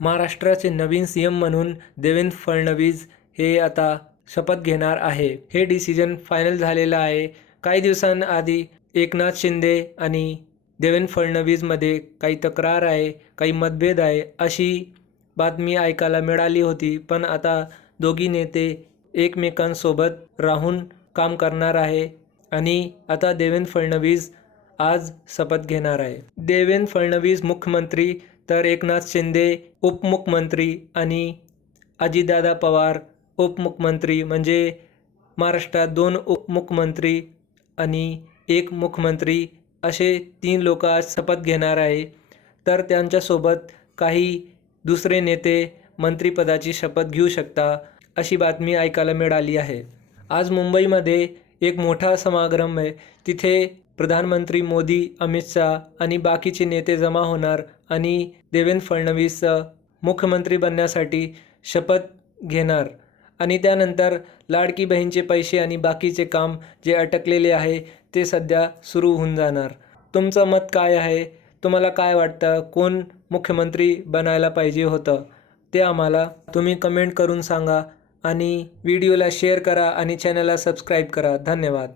महाराष्ट्राचे नवीन सीएम म्हणून देवेंद्र फडणवीस हे आता शपथ घेणार आहे। हे डिसिजन फायनल झालेलं आहे। काही दिवसांआधी एकनाथ शिंदे आणि देवेंद्र फडणवीसमध्ये काही तक्रार आहे, काही मतभेद आहे अशी बातमी ऐकायला मिळाली होती। पण आता दोघी नेते एकमेकांसोबत राहून काम करणार आहे आणि आता देवेंद्र फडणवीस आज शपथ घेणार आहे। देवेंद्र फडणवीस मुख्यमंत्री तर एकनाथ शिंदे उपमुख्यमंत्री आणि अजितदादा पवार उपमुख्यमंत्री, म्हणजे महाराष्ट्रात 2 उपमुख्यमंत्री आणि 1 मुख्यमंत्री असे 3 लोक आज शपथ घेणार आहे। तर त्यांच्यासोबत काही दुसरे नेते मंत्रिपदाची शपथ घेऊ शकता अशी बातमी ऐकायला मिळाली आहे। आज मुंबईमध्ये एक मोठा समारंभ आहे। तिथे प्रधानमंत्री मोदी, अमित शहा आणि बाकीचे नेते जमा होणार आणि देवेंद्र फडणवीस मुख्यमंत्री बनण्यासाठी शपथ घेणार आणि त्यानंतर लाडकी बहीणचे पैसे आणि बाकीचे काम जे अटकलेले आहे ते सध्या सुरू होऊन जाणार। तुमचं मत काय आहे? तुम्हाला काय वाटतं कोण मुख्यमंत्री बनायला पाहिजे होतं ते आम्हाला तुम्ही कमेंट करून सांगा आणि व्हिडिओला शेअर करा आणि चॅनलला सबस्क्राईब करा। धन्यवाद।